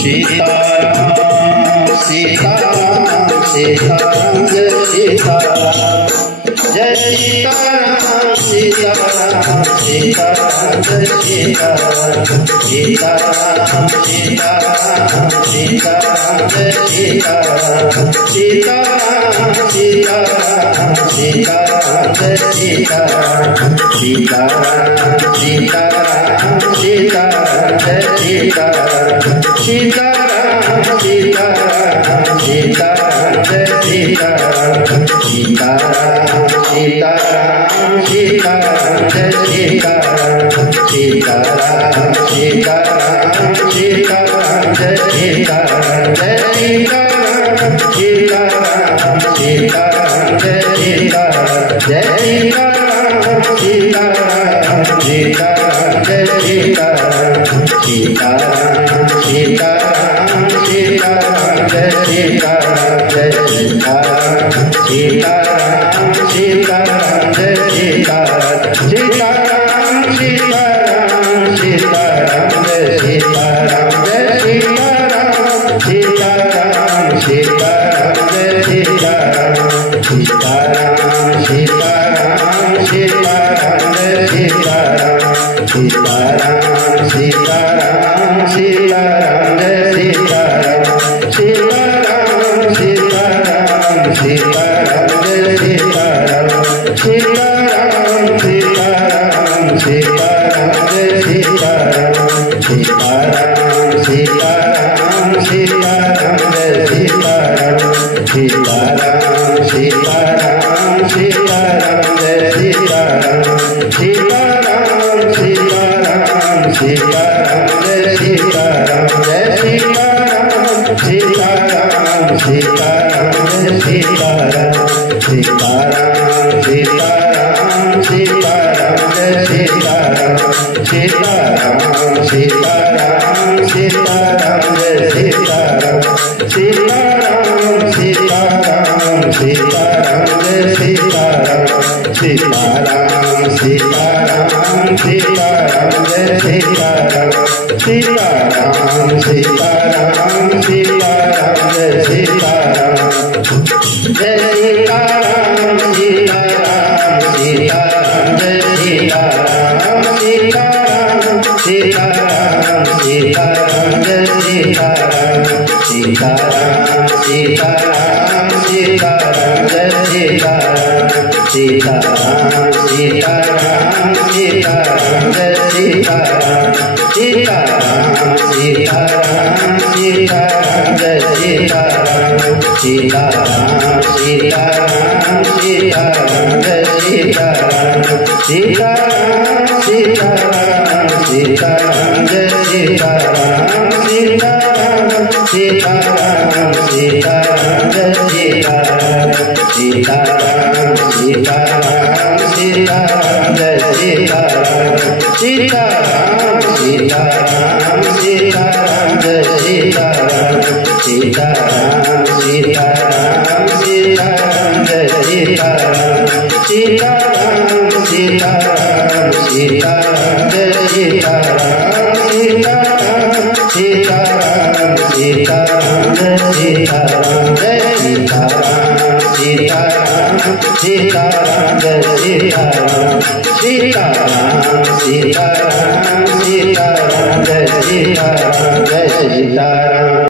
Sitaram Sitaram Sitaram Jai Sitaram Jai Sitaram Sitaram Sitaram Jai Sitaram Sitaram Sitaram Sitaram Jai Sitaram Sitaram Sitaram Sitaram Jai Sitaram Sitaram Sitaram Sitaram Jai Sitaram Sitaram Sitaram Sitaram Jai Sitaram Sitaram Sitaram Sitaram Jai Sitaram Sitaram Sitaram Sitaram Jai Sitaram Jai Sitaram Sitaram Sitaram Jai Sitaram Jai Sitaram Sitaram Sitaram Jai Sitaram Sitaram Sitaram Sitaram Jai Sitaram Jai Sitaram Sitaram Sitaram Jai Sitaram Sitaram Sitaram Sitaram Jai Sitaram Jai Sitaram Sitaram Sitaram Jai Sitaram Sitaram Sitaram Sitaram Jai Sitaram Sitaram Sitaram Sitaram Jai Sitaram Sitaram Sitaram Sitaram Jai Sitaram Sitaram Sitaram Sitaram Jai Sitaram Sitaram Sitaram Sitaram Jai Sitaram Sitaram Sitaram Sitaram Jai Sitaram Sitaram Sitaram Sitaram Jai Sitaram Jai Sitaram Sitaram Sitaram Jai Sitaram Sitaram Sitaram Sitaram Jai Sitaram Sitaram Sitaram Sitaram Jai Sitaram Sitaram Sitaram Sitaram Jai Sitaram Sitaram Sitaram Sitaram Jai Sitaram Sitaram Sitaram Sitaram Jai Sitaram Jai Sitaram Sitaram Sitaram Jai Sitaram Sitaram Sitaram Sitaram Jai Sitaram Sitaram Sitaram Sitaram Jai Sitaram Sitaram Sitaram Sitaram Jai Sitaram Sitaram Sitaram Sitaram Jai Sitaram Sitaram Sitaram Sitaram Jai Sitaram Sitaram Sitaram Sitaram Jai Sitaram Sitaram Sitaram Sitaram Jai Sitaram Sitaram Sitaram Sitaram Jai Sitaram Sitaram Sitaram Sitaram Jai Sitaram Sitaram Sitaram Sitaram Jai Sitaram Sitaram Sitaram Sitaram Jai Sitaram Sitaram Sitaram Sitaram Jai Sitaram Jai Sitaram Sitaram Sitaram Jai Sitaram Sitaram Sitaram Sitaram Jai Sitaram Jai Sitaram.